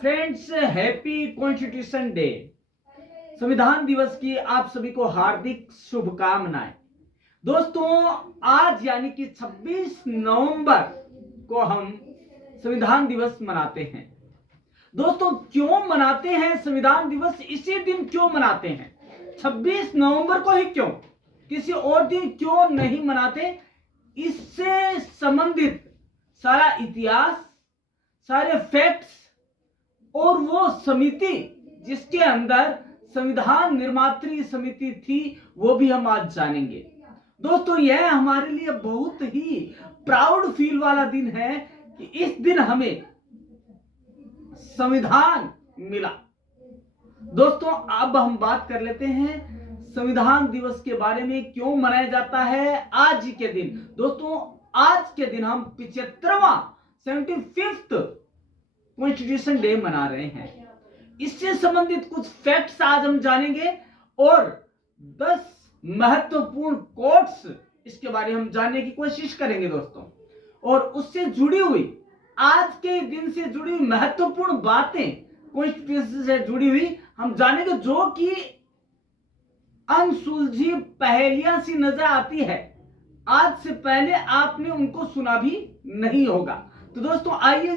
Friends, happy constitution day. संविधान दिवस की आप सभी को हार्दिक शुभकामनाएं। दोस्तों, आज यानी कि 26 नवंबर को हम संविधान दिवस मनाते हैं। दोस्तों, क्यों मनाते हैं संविधान दिवस? इसी दिन क्यों मनाते हैं? 26 नवंबर को ही क्यों? किसी और दिन क्यों नहीं मनाते? इससे संबंधित सारा इतिहास, सारे फैक्ट्स और वो समिति जिसके अंदर संविधान निर्मात्री समिति थी, वो भी हम आज जानेंगे। दोस्तों, यह हमारे लिए बहुत ही प्राउड फील वाला दिन है कि इस दिन हमें संविधान मिला। दोस्तों, अब हम बात कर लेते हैं संविधान दिवस के बारे में, क्यों मनाया जाता है आज के दिन। दोस्तों, आज के दिन हम 75वां 75th कॉन्स्टिट्यूशन डे मना रहे हैं। इससे संबंधित कुछ फैक्ट्स आज हम जानेंगे और 10 महत्वपूर्ण कोट्स इसके बारे में हम जानने की कोशिश करेंगे दोस्तों। और उससे जुड़ी हुई, आज के दिन से जुड़ी हुई महत्वपूर्ण बातें, कॉन्स्टिट्यूशन से जुड़ी हुई हम जानेंगे, जो कि अनसुलझी पहेलियां सी नजर आती है। आज से पहले आपने उनको सुना भी नहीं होगा। तो दोस्तों, आइए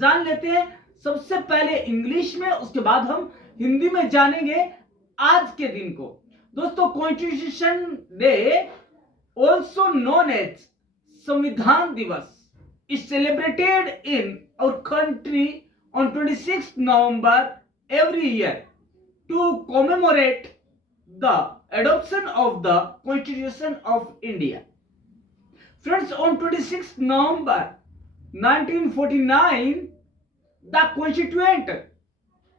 जान लेते हैं। सबसे पहले इंग्लिश में, उसके बाद हम हिंदी में जानेंगे आज के दिन को। दोस्तों, constitution day also known as Samvidhan Diwas is celebrated in our country on 26 November every year to commemorate the adoption of the Constitution of India. Friends, on 26 November 1949, the Constituent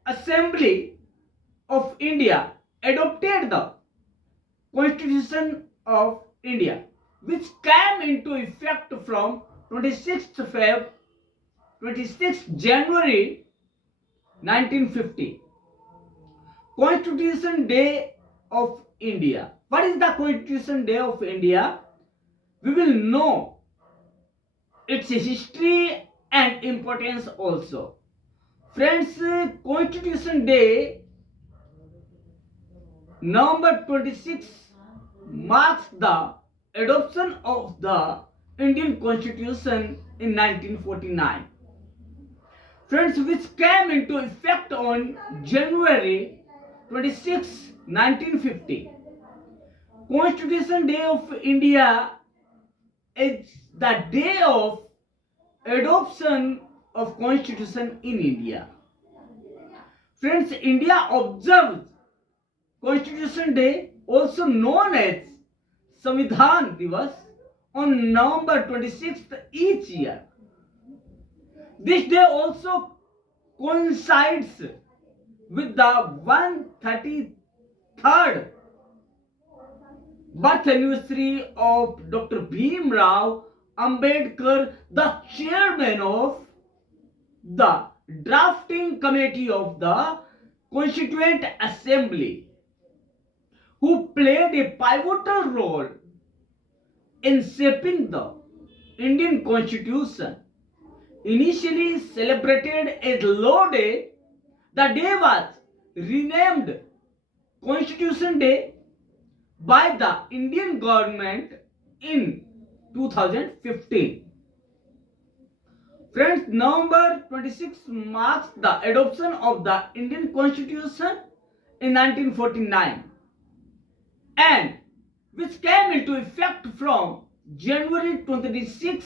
Assembly of India adopted the Constitution of India, which came into effect from 26th January 1950. Constitution Day of India. What is the Constitution Day of India? We will know its history and importance also. Friends, Constitution Day November 26 marks the adoption of the Indian Constitution in 1949. Friends, which came into effect on January 26, 1950. Constitution Day of India is the day of adoption of Constitution in India. Friends, India observes Constitution Day, also known as Samvidhan Divas, on November 26th each year. This day also coincides with the 133rd birth anniversary of Dr. Bhim Rao Ambedkar, the chairman of the drafting committee of the Constituent Assembly, who played a pivotal role in shaping the Indian Constitution. Initially celebrated as Law Day, the day was renamed Constitution Day by the Indian government in 2015. Friends, November 26 marks the adoption of the Indian Constitution in 1949 and which came into effect from January 26,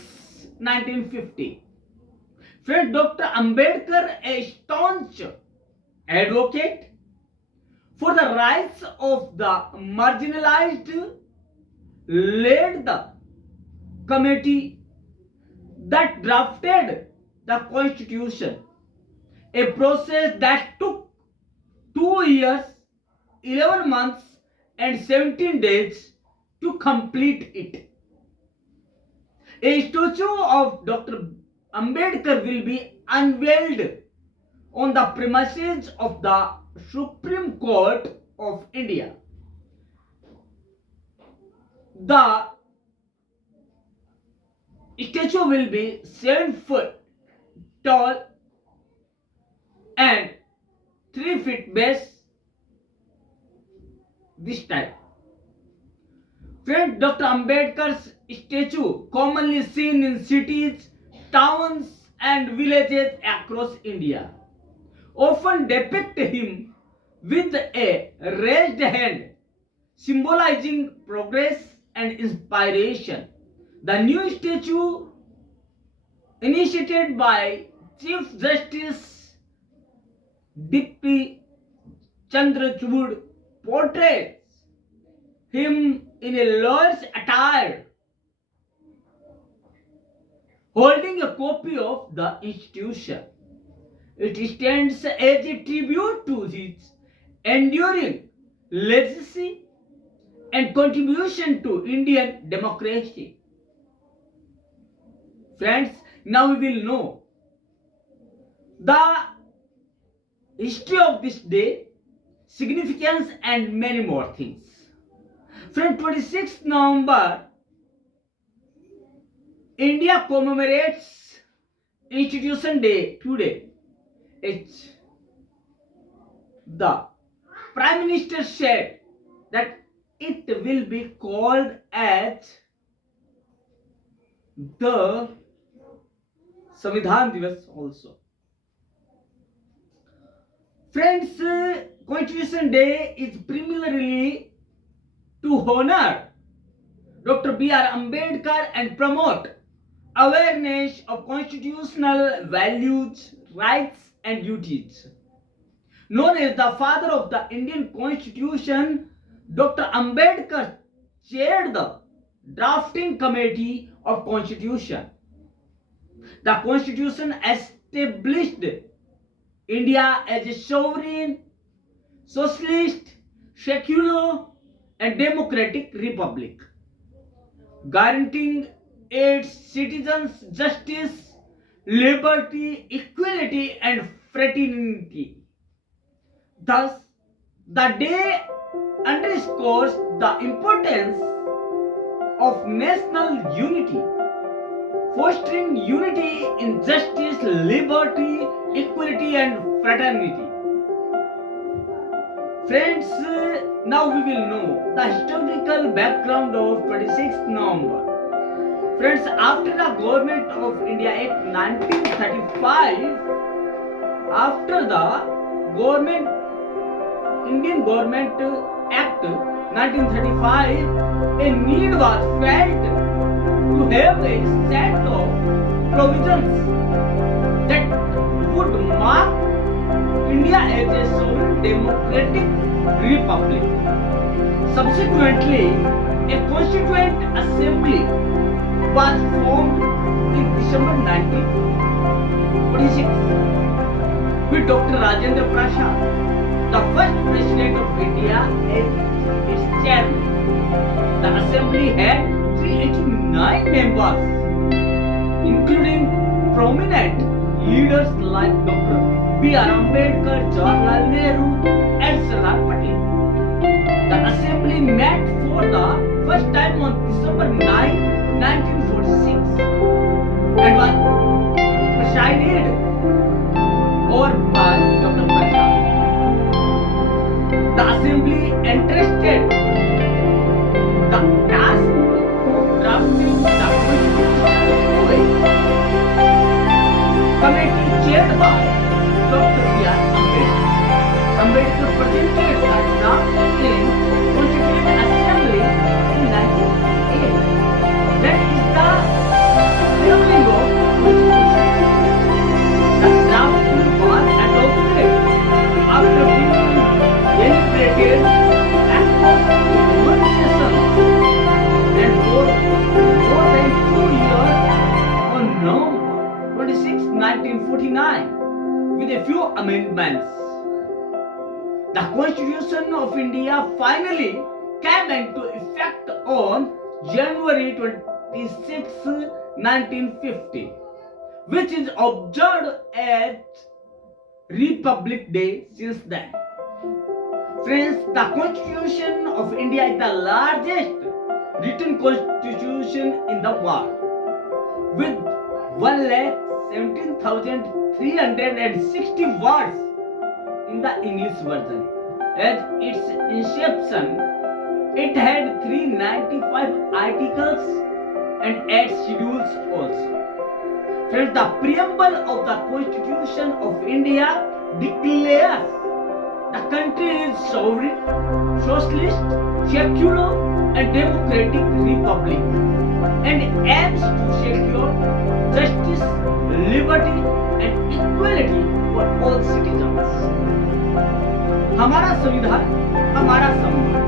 1950. Friend, Dr. Ambedkar, a staunch advocate for the rights of the marginalized, led the committee that drafted the Constitution, a process that took 2 years, 11 months and 17 days to complete it. A statue of Dr. Ambedkar will be unveiled on the premises of the Supreme Court of India. The statue will be 7 foot tall and 3 feet base. This type. Friend, Dr. Ambedkar's statue commonly seen in cities, towns and villages across India often depict him with a raised hand, symbolizing progress and inspiration. The new statue, initiated by Chief Justice Dipti Chandrachud, portrays him in a lawyer's attire, holding a copy of the institution. It stands as a tribute to his enduring legacy and contribution to Indian democracy. Friends, now we will know the history of this day, significance, and many more things. From 26th November, India commemorates Institution Day today. It's the Prime Minister said that it will be called as the Samvidhan Divas also. Friends, Constitution Day is primarily to honor Dr. B.R. Ambedkar and promote awareness of constitutional values, rights and duties. Known as the father of the Indian Constitution, Dr. Ambedkar chaired the drafting committee of Constitution. The Constitution established India as a sovereign, socialist, secular and democratic republic, guaranteeing its citizens justice, liberty, equality and fraternity. Thus, the day underscores the importance of national unity, fostering unity in justice, liberty, equality and fraternity. Friends, now we will know the historical background of 26th November. Friends, after the Government of India Act 1935, after the Indian Government Act 1935, a need was felt to have a set of provisions that would mark India as a sovereign democratic republic. Subsequently, a constituent assembly was formed in December 1946 with Dr. Rajendra Prasad, the first president of India, as its chairman. The assembly had 389 members, including prominent leaders like Dr. B.R. Ambedkar, Jawaharlal Nehru and Sardar Patel. The assembly met for the first time on December 9, 1946 and was presided over by Dr. Prasad. The assembly entrusted the task of drafting the Constitution committee chaired by Dr. B.R. Ambedkar. Ambedkar presented the draft in Constituent Assembly in 1958. That is the building of Constitution. The draft was adopted after being deliberated across one session and for more than 2 years on November 26, 1949 with a few amendments. The Constitution of India finally came into effect on January 26, 1950, which is observed as Republic Day since then. Friends, the Constitution of India is the largest written constitution in the world, with 1,17,360 words in the English version. At its inception, it had 395 articles and 8 schedules also. Friends, the preamble of the Constitution of India declares the country is sovereign, socialist, secular, and democratic republic, and aims to secure justice, liberty, and equality for all citizens. हमारा संविधान हमारा सम्मान.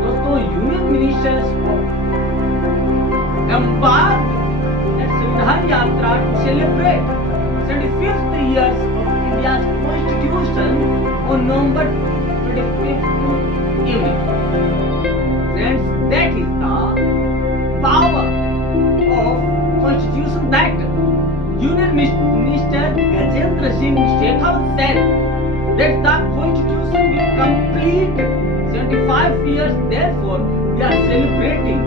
दोस्तों, union ministers embarked at संविधान यात्रा to celebrate 75th years of India's Constitution on November 25th evening. Friends, that is the power of Constitution that Union Minister Gajendra Singh Shekhawat said that the Constitution will complete 75 years. Therefore, we are celebrating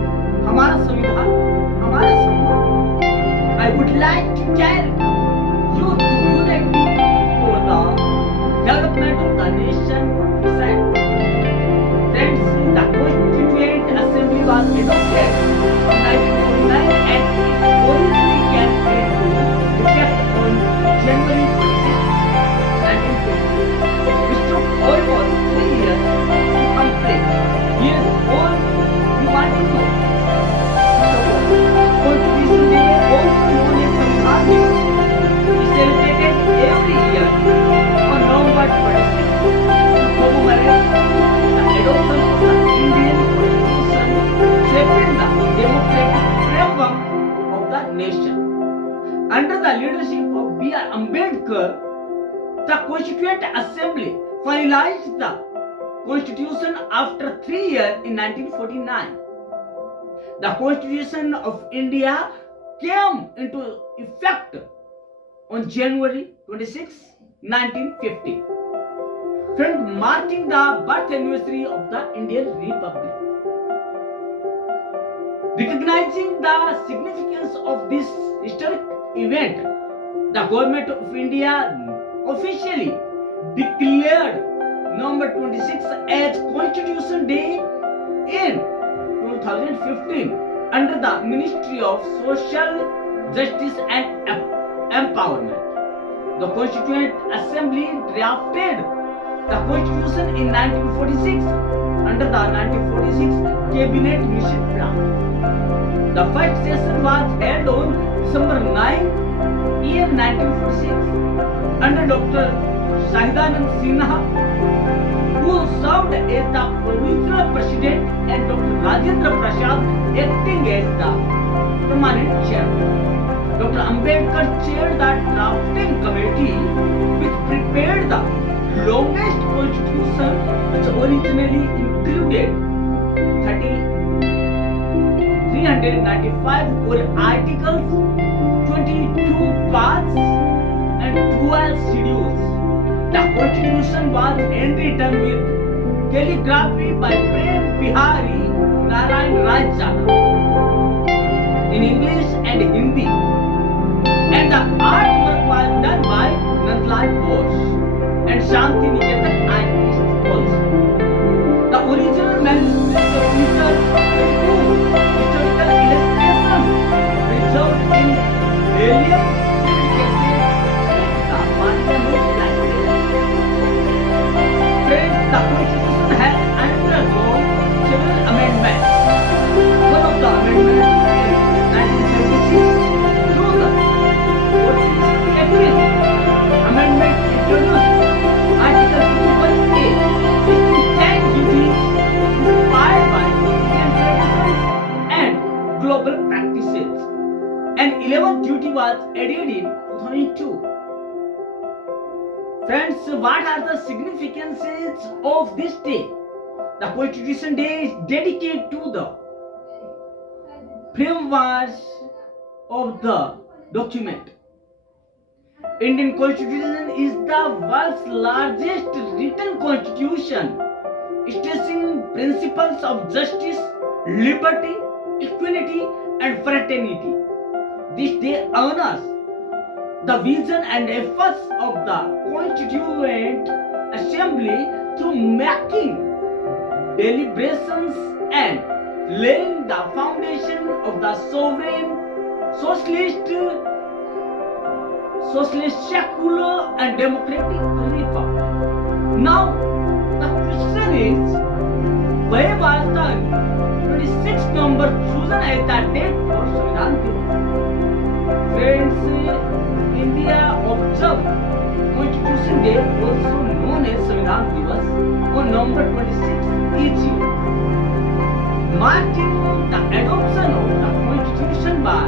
हमारा संविधान हमारा सम्मान. I would like to tell you to unite me for the development of the nation. Friends, the Constituent Assembly was adopted in 1949 and originally came into effect on January 26, 1950. It took almost 3 years to complete. Here's all you want to know. Constitution Day, also known as Samvidhan Day, is celebrated every year on November 26 to commemorate the adoption of the Indian Constitution, shaping the democratic framework of the nation. Under the leadership of B.R. Ambedkar, the Constituent Assembly finalized the Constitution after 3 years in 1949. The Constitution of India came into effect on January 26, 1950. Friend, marking the birth anniversary of the Indian Republic. Recognizing the significance of this historic event, the Government of India officially declared November 26 as Constitution Day in 2015 under the Ministry of Social Justice and Empowerment. The Constituent Assembly drafted the Constitution in 1946 under the 1946 Cabinet Mission Plan. The first session was held on December 9, year 1946 under Dr. Shahidanand Sinha, who served as the provisional president, and Dr. Rajendra Prasad acting as the permanent chairman. Dr. Ambedkar chaired the drafting committee which prepared the longest constitution, which originally included 395 articles, 22 parts, and 12 schedules. The Constitution was handwritten with calligraphy by Prem Bihari Narayan Rajjana in English and Hindi, and the artwork was done by Nandlal Bose and Shanti Niketan artists also. The original manuscript features 2 historical illustrations preserved in relief cases at the Parliament Library. Friends, the Constitution has undergone several amendments. One of the amendments in 1976 through the 42nd Amendment introduced Article 21A, listing 10 duties inspired by Indian traditions and global practices. An 11th duty was added in 2002. Friends, what are the significances of this day? The Constitution Day is dedicated to the framework of the document. Indian Constitution is the world's largest written constitution, stressing principles of justice, liberty, equality, and fraternity. This day honors the vision and efforts of the Constituent assembly through making deliberations and laying the foundation of the sovereign socialist, secular and democratic republic. Now, the question is, why was the 26th November chosen as the date for Samvidhan Divas? Friends, India observed Constitution Day, also known as Samvidhan Divas, on November 26th each year, marking the adoption of the Constitution by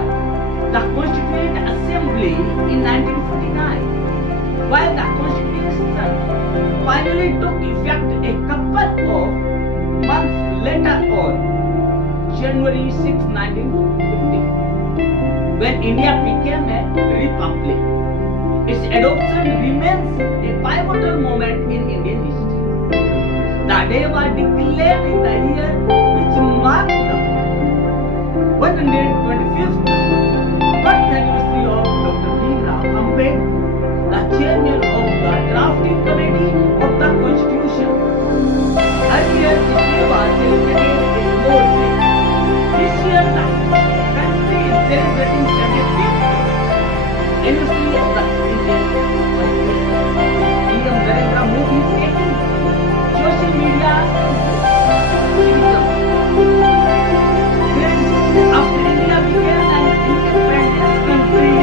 the Constituent Assembly in 1949, while the Constitution finally took effect a couple of months later on January 6, 1950, when India became a republic. Its adoption remains a pivotal moment in Indian history. The day was declared in the year which marked the 125th birth anniversary of Dr. Bhimrao Ambedkar, the chairman of the drafting committee of the Constitution. Earlier, this day was celebrated in more days. This year, the country is celebrating 75th anniversary of the Indian Constitution. PM Narendra Modi taking social media after India became an independent country,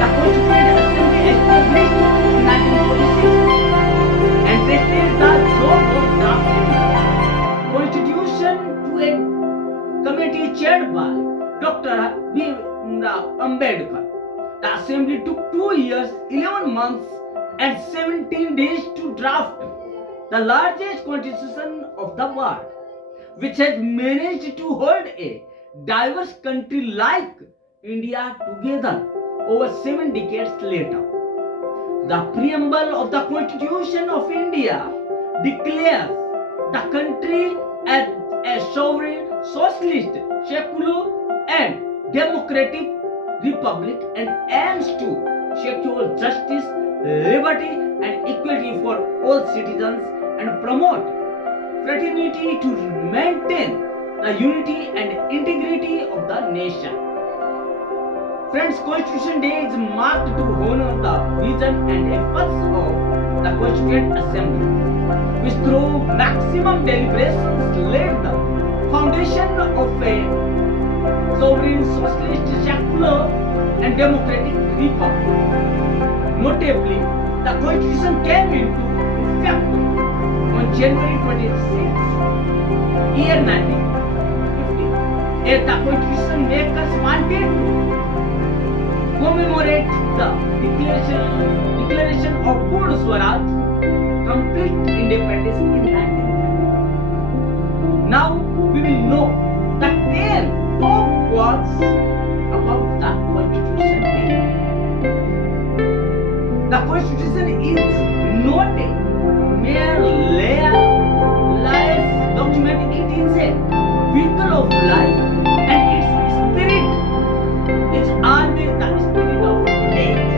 the Constituent Assembly established in 1946 and tested the job of drafting Constitution to a committee chaired by Dr. Bhimrao Ambedkar. The Assembly took 2 years, 11 months and 17 days to draft the largest constitution of the world, which has managed to hold a diverse country like India together over 7 decades later. The preamble of the Constitution of India declares the country as a sovereign, socialist, secular and democratic republic and aims to secure justice, liberty and equality for all citizens and promote fraternity to maintain the unity and integrity of the nation. Friends, Constitution Day is marked to honor the vision and efforts of the Constituent Assembly, which through maximum deliberations laid the foundation of a sovereign, socialist, secular and democratic republic. Notably, the Constitution came into effect on January 26, year 1950, as the Constitution makers wanted to commemorate the declaration of Purna Swaraj, complete independence in 1950. Now we will know the 10 top words about the Constitution Day. The Constitution is not a mere life document. It is a vehicle of life, and its spirit is always the spirit of age.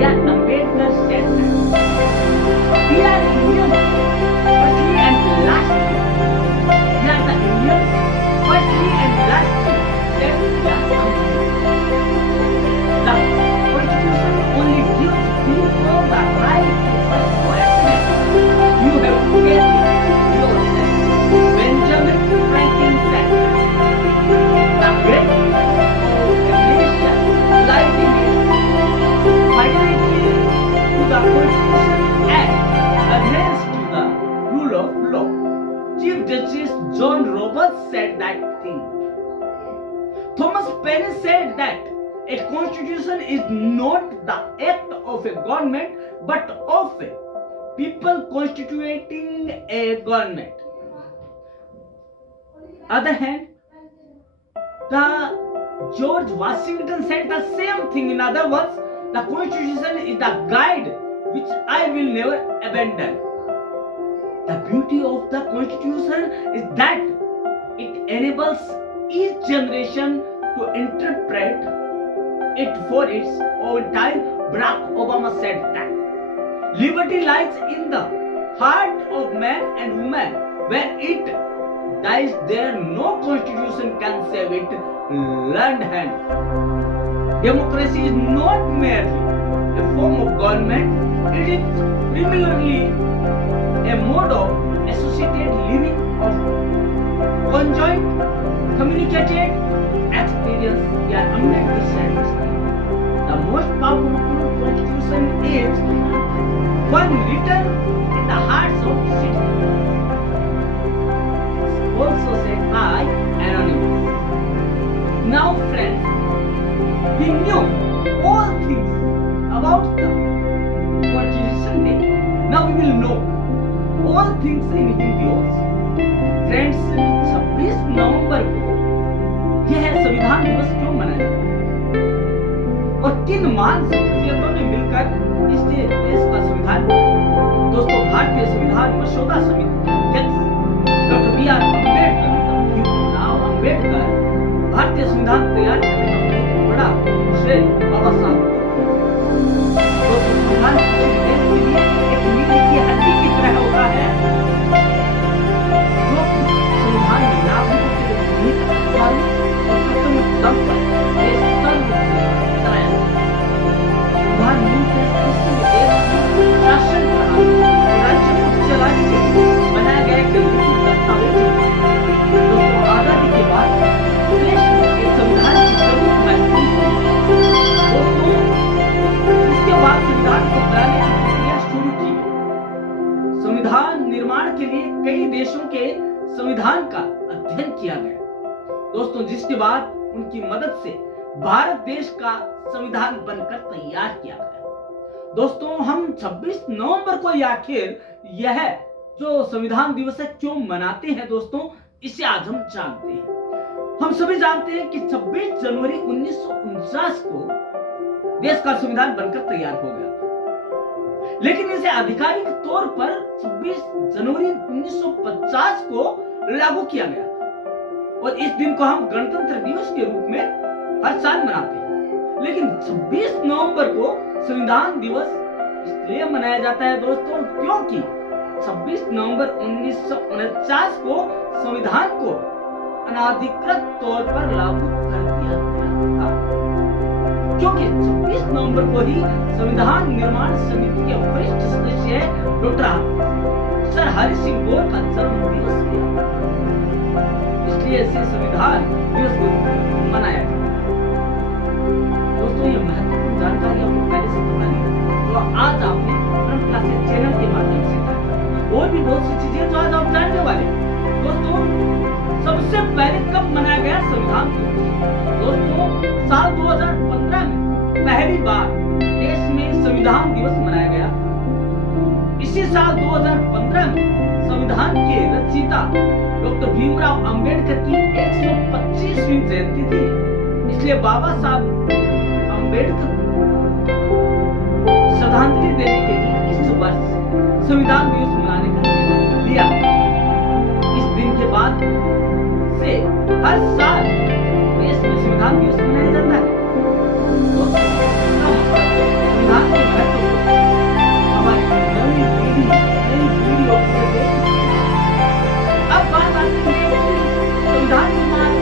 Yeah, Ambedkar said that we are Indians, firstly and lastly. We are the Indians, firstly and lastly, said the Constitution only gives people the right to self-expression. You have to get it yourself. Benjamin Franklin said, the greatness of a nation lies in its fidelity to the Constitution and adherence to the rule of law. Chief Justice John Roberts said that thing. Thomas Paine said that a constitution is not the act of a government but of a people constituting a government. Other hand, the George Washington said the same thing. In other words, the Constitution is the guide which I will never abandon. The beauty of the Constitution is that it enables each generation to interpret it for its own time. Barack Obama said that Liberty lies in the heart of man and woman. When it dies there, no constitution can save it. Learned hand. Democracy is not merely a form of government, it is primarily a mode of associated living of conjoint communicated experience. Yeah, Ambedkar said this thing. The most powerful constitution is one written in the hearts of citizens. Also said by Anonymous. Now, friends, we knew all things about the Constitution Day. Now we will know all things in Hindi also. Friends, 26 नवंबर को यह संविधान दिवस क्यों मनाया जाता है और किन महान शख्सियतों ने मिलकर इस देश का संविधान बनाया? दोस्तों, भारतीय संविधान मसौदा समिति के अध्यक्ष डॉक्टर बी आर अम्बेडकर भारतीय संविधान तैयार करने का बहुत बड़ा श्रेय बाबा साहब को। संविधान देश के लिए एक नीति की हड्डी की तरह होता है जो संविधान में नागरिकों के निहित अधिकारों और कर्तव्यों के दम पर बेहतर रूप से चलाया जाता है। संविधान मूलतः किसी देश की शासन प्रणाली और राज्य को चलाने के लिए बनाया गया एक लिखित दस्तावेज है। दोस्तों, आजादी के बाद देश में एक संविधान की जरूरत महसूस हुई। दोस्तों, इसके बाद संविधान को बनाने की प्रक्रिया शुरू की गई। संविधान निर्माण के लिए कई देशों के संविधान का अध्ययन किया गया। दोस्तों, जिसके बाद उनकी मदद से भारत देश का संविधान बनकर तैयार किया गया। दोस्तों, हम 26 नवंबर को आखिर यह जो संविधान दिवस है क्यों मनाते हैं? दोस्तों, इसे आज हम जानते हैं। हम सभी जानते हैं कि 26 जनवरी 1949 को देश का संविधान बनकर तैयार हो गया था, लेकिन इसे आधिकारिक तौर पर 26 जनवरी 1950 को लागू किया गया था और इस दिन को हम गणतंत्र दिवस के रूप में हर साल मनाते हैं। लेकिन 26 नवंबर को संविधान दिवस इसलिए मनाया जाता है दोस्तों क्योंकि 26 नवंबर 1949 को संविधान को अनाधिकृत तौर पर लागू कर दिया गया था, क्योंकि 26 नवंबर को ही संविधान निर्माण समिति के वरिष्ठ सदस्य डॉक्टर सर हरि सिंह गौर का जन्म दिवस था, इसलिए इसे संविधान दिवस को मनाया जाता है। दोस्तों, ये महत्वपूर्ण जानकारी आपको पहले से पता नहीं तो आज आपने फ्रंट क्लासेस चैनल के माध्यम से जाना और भी बहुत सी चीजें जो आज आप जानने वाले। दोस्तों, सबसे पहले कब मनाया गया संविधान दिवस? दोस्तों, साल 2015 में पहली बार देश में संविधान दिवस मनाया गया। इसी साल 2015 में संविधान के रचयिता डॉक्टर भीमराव अंबेडकर की 125वीं जयंती थी, इसलिए बाबा साहब अंबेडकर श्रद्धांजलि देने के लिए इस वर्ष संविधान दिवस मनाने का निर्णय लिया। इस दिन के बाद से हर साल देश में संविधान दिवस मनाया जाता है। संविधान के महत्व को हमारी नई पीढ़ी और पूरे देश में। अब बात आती है कि संविधान निर्माण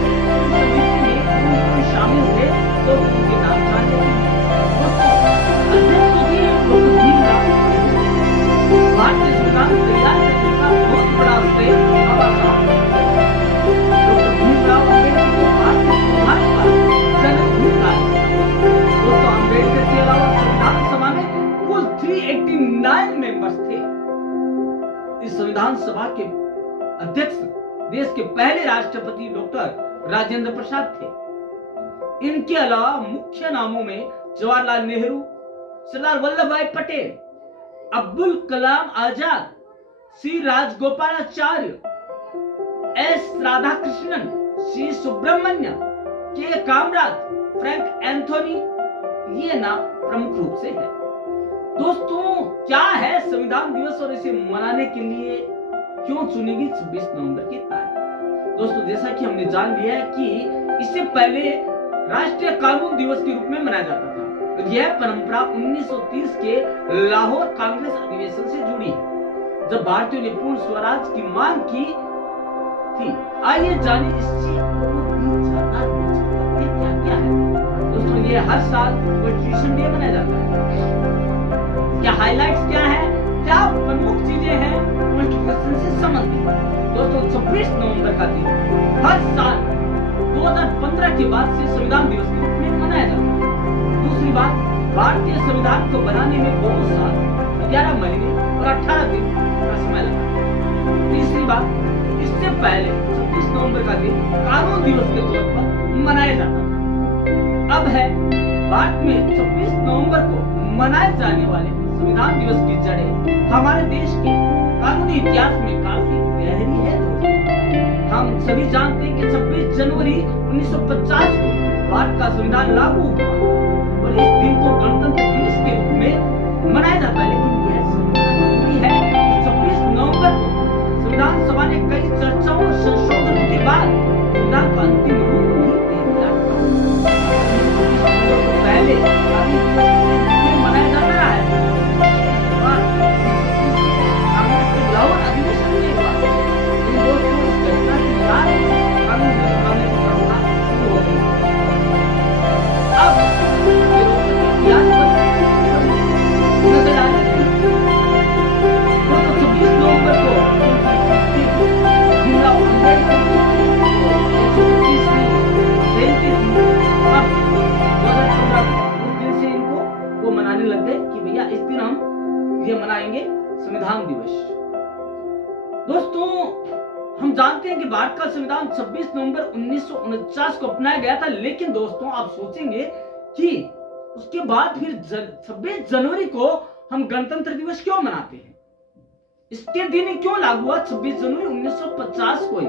समिति में कौन शामिल थे तो उनके नाम जानते हैं। अध्यक्ष तो थे डॉक्टर भीमराव। भारतीय संविधान तैयार करने का बहुत बड़ा श्रेय बाबा साहब डॉक्टर भीमराव अम्बेडकर को भारतीय संविधान का जनक भी कहा। दोस्तों, अम्बेडकर के अलावा संविधान सभा में कुल 389 मेंबर्स थे। इस संविधान सभा के अध्यक्ष देश के पहले राष्ट्रपति डॉक्टर राजेंद्र प्रसाद थे। इनके अलावा मुख्य नामों में जवाहरलाल नेहरू, सरदार वल्लभ भाई पटेल, अब्दुल कलाम आजाद, श्री राजगोपालाचार्य, एस राधाकृष्णन, सी सुब्रमण्य, के कामराज, फ्रैंक एंथोनी, ये नाम प्रमुख रूप से है। दोस्तों, क्या है संविधान दिवस और इसे मनाने के लिए क्यों चुनी गई 26 नवंबर की तारीख? दोस्तों, जैसा कि हमने जान लिया है कि इससे पहले राष्ट्रीय कानून दिवस के रूप में मनाया जाता था। और यह परंपरा 1930 के लाहौर कांग्रेस अधिवेशन से जुड़ी है, जब भारतीयों ने पूर्ण स्वराज की मांग की थी। आइए जाने इससे क्या क्या है। दोस्तों, ये हर साल कॉन्स्टिट्यूशन डे मनाया जाता है। क्या हाइलाइट्स क्या है, क्या प्रमुख चीजें हैं कॉन्स्टिट्यूशन से संबंधित। दोस्तों, 26 नवंबर का दिन हर साल 2015 के बाद से संविधान दिवस के रूप में मनाया जाता है। दूसरी बात, भारतीय संविधान को बनाने में 2 साल 11 महीने और 18 दिन का समय लगा। तीसरी बात, इससे पहले 26 नवंबर का दिन कानून दिवस के तौर पर मनाया जाता था। अब है भारत में 26 नवंबर को मनाए जाने वाले संविधान दिवस की जड़ें हमारे देश के कानूनी इतिहास में काफी गहरी है। दोस्तों, हम सभी जानते हैं कि 26 जनवरी 1950 को भारत का संविधान लागू हुआ और इस दिन को गणतंत्र दिवस के रूप में मनाया जाता है। लेकिन यह जरूरी है कि 26 नवंबर को संविधान सभा ने कई चर्चाओं और संशोधनों के बाद संविधान का अंतिम रूप भी दे दिया। पहले मनाया जाता रहा है, कांग्रेस के लाहौर अधिवेशन में हुआ। इन दोस्तों, इस घटना के बाद कानून दिवस मनाने की परंपरा शुरू हो गई। अब इतिहास पर नजर डालें तो 26 नवंबर को भीमराव अम्बेडकर की 125वीं जयंती थी। अब 2015 उस दिन से इनको वो मनाने लग गए कि भैया इस दिन हम ये मनाएंगे संविधान दिवस। दोस्तों, हम जानते हैं कि भारत का संविधान 26 नवंबर 1949 को अपनाया गया था। लेकिन दोस्तों, आप सोचेंगे कि उसके बाद फिर 26 जनवरी को हम गणतंत्र दिवस क्यों मनाते हैं? इसके दिन ही क्यों लागू हुआ 26 जनवरी 1950 को ही?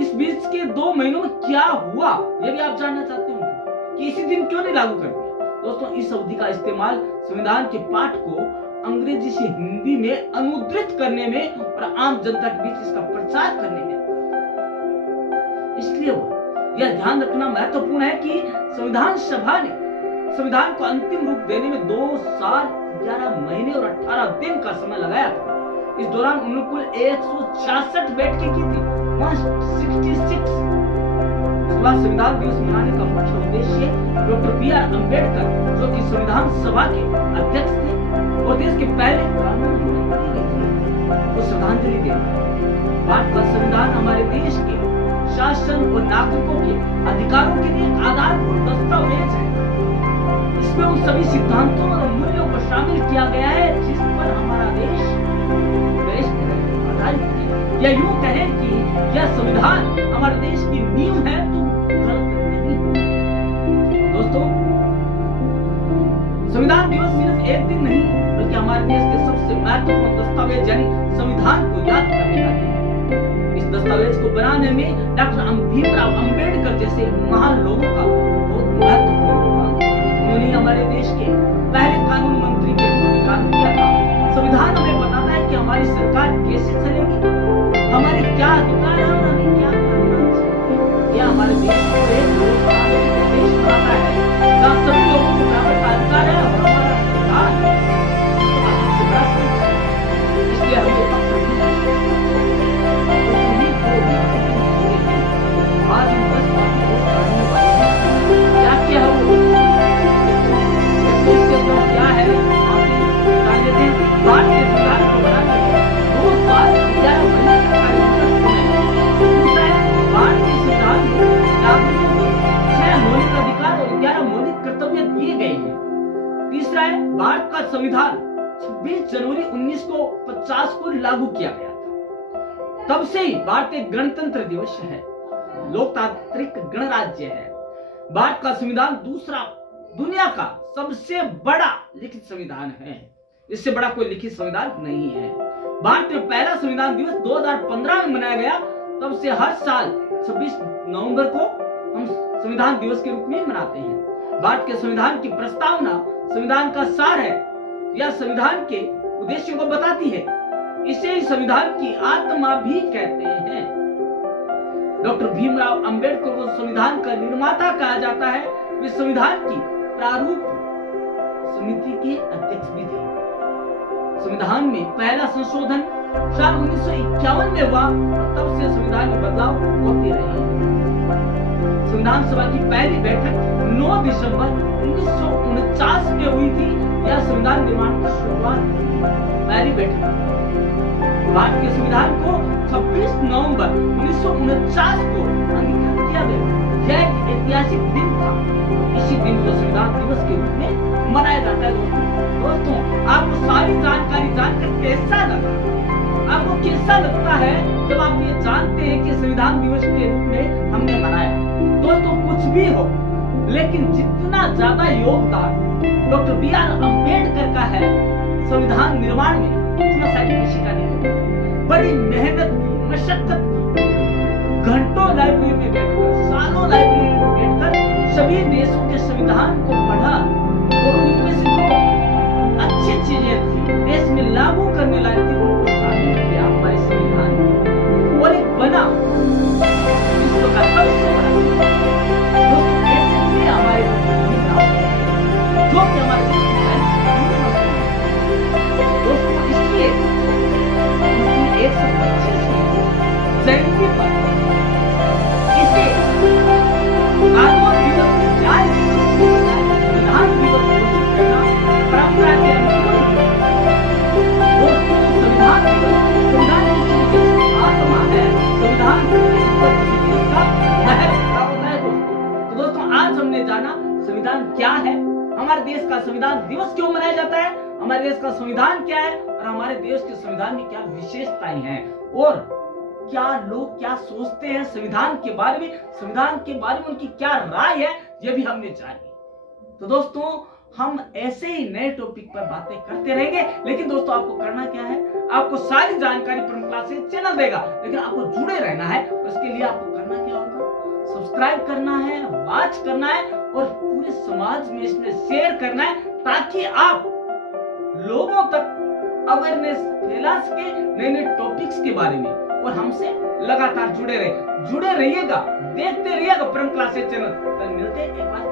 इस बीच के 2 महीनों में क्या हुआ, ये भी आप जानना चाहते होंगे कि इसी दिन क्यों नहीं लागू कर दिया। दोस्तों, इस अवधि का इस्तेमाल संविधान के पाठ को अंग्रेजी से हिंदी में अनुद्रित करने में और आम जनता के बीच इसका प्रचार करने में, इसलिए यह ध्यान रखना महत्वपूर्ण है कि संविधान सभा ने संविधान को अंतिम रूप देने में 2 साल 11 महीने और 18 दिन का समय लगाया था। इस दौरान उन्होंने कुल 166 बैठकें की थी, 166। संविधान दिवस मनाने का मुख्य उद्देश्य डॉक्टर B.R. अम्बेडकर, जो कि संविधान सभा के अध्यक्ष थे और देश के पहले कानूनी मंत्री थे, को श्रद्धांजलि देना। भारत का संविधान हमारे देश के शासन और नागरिकों के अधिकारों के लिए एक आधारभूत दस्तावेज है। इसमें उन सभी सिद्धांतों और मूल्यों को शामिल किया गया है जिस पर हमारा देश आधारित है। या यूं कहें कि यह संविधान हमारे देश की नींव है, तो गलत नहीं होगा। दोस्तों, संविधान दिवस सिर्फ एक दिन नहीं, बल्कि हमारे देश के सबसे महत्वपूर्ण दस्तावेज यानी संविधान को याद करने का दिन है। इस दस्तावेज को बनाने में डॉक्टर भीमराव अम्बेडकर जैसे महान लोगों का बहुत महत्वपूर्ण योगदान। उन्होंने हमारे देश के पहले कानून मंत्री के रूप में काम किया था। संविधान हमें बताता है कि हमारी सरकार कैसे चलेगी, हमारे क्या अधिकार है और हमें क्या करना चाहिए। यह हमारे देश को एक देश बनाता है जहाँ सभी लोगों को बराबर का अधिकार है और हमारा संविधान सबसे बड़ा संविधान है। इसलिए हमें आज हम 10 बातें और जानने वाले हैं। क्या क्या है वो, इसके अंदर क्या है जान लेते हैं। भारत के संविधान को बनाने में 2 साल 11 महीने का समय। दूसरा है, भारत के संविधान में नागरिकों को 6 मौलिक अधिकार और 11 मौलिक कर्तव्य दिए गए हैं। तीसरा है, भारत का संविधान 26 जनवरी 1950 को लागू किया गया था। तब से ही भारत एक गणतंत्र दिवस है, लोकतांत्रिक गणराज्य है। भारत का संविधान दूसरा दुनिया का सबसे बड़ा लिखित संविधान है। इससे बड़ा कोई लिखित संविधान नहीं है। भारत में पहला संविधान दिवस 2015 में मनाया गया। तब से हर साल 26 नवंबर को हम संविधान दिवस के रूप में मनाते हैं। भारत के संविधान की प्रस्तावना संविधान का सार है। यह संविधान के उद्देश्यों को बताती है। इसे ही संविधान की आत्मा भी कहते हैं। डॉक्टर भीमराव अंबेडकर को संविधान का निर्माता कहा जाता है। वे संविधान की प्रारूप समिति के अध्यक्ष भी थे। संविधान में पहला संशोधन साल 1951 में हुआ और तब से संविधान में बदलाव होते रहे। संविधान सभा की पहली बैठक 9 दिसंबर 1949 में हुई थी। यह संविधान निर्माण की शुरुआत पहली बैठक। भारत के संविधान को 26 नवंबर 1949 को अंगीकृत किया गया। यह एक ऐतिहासिक दिन था। इसी दिन को संविधान दिवस के रूप में मनाया जाता है। दोस्तों, आपको सारी जानकारी जानकर कैसा लगा? आपको कैसा लगता है जब आप ये जानते हैं कि संविधान दिवस के रूप में हमने मनाया? दोस्तों, कुछ भी हो, लेकिन जितना ज्यादा योगदान डॉक्टर बी.आर. अम्बेडकर का है संविधान निर्माण में, उतना शायद किसी का नहीं होगा। बड़ी मेहनत की, मशक्कत की, घंटों लाइब्रेरी में बैठकर, सालों लाइब्रेरी में बैठकर सभी देशों के संविधान को पढ़ा और उनमें से जो अच्छी चीजें थी, देश में लागू करने लायक थी, उनको शामिल किया हमारे संविधान में और एक बना विश्व का सबसे बड़ा दोस्तों। ऐसे थे हमारे जो कि हमारे दोस्तों, इसलिए 125वीं जयंती पर इसे कानून दिवस, न्याय दिवस, संविधान दिवस घोषित करना परंपरा के अनुकूल है। दोस्तों, संविधान दिवस संविधान किसी देश की आत्मा है। संविधान किसी देश का महल खड़ा होता है। तो दोस्तों, आज हमने जाना संविधान क्या है, हमारे देश का संविधान दिवस क्यों मनाया जाता है, हमारे देश का संविधान क्या है और हमारे देश के संविधान में क्या विशेषताएं हैं और क्या लोग क्या सोचते हैं संविधान के बारे में, संविधान के बारे में उनकी क्या राय है, यह भी हमने जानी। तो दोस्तों, हम ऐसे ही नए टॉपिक पर बातें करते रहेंगे। लेकिन दोस्तों, आपको करना क्या है? आपको सारी जानकारी परम क्लासेस चैनल देगा, लेकिन आपको जुड़े रहना है। उसके लिए आपको करना क्या होगा? सब्सक्राइब करना है, वॉच करना है और पूरे समाज में इसमें शेयर करना है, ताकि आप लोगों तक अवेयरनेस फैला सके नए नए टॉपिक्स के बारे में और हमसे लगातार जुड़े रहिएगा, देखते रहिएगा परम क्लासेस चैनल। कल मिलते हैं एक बार।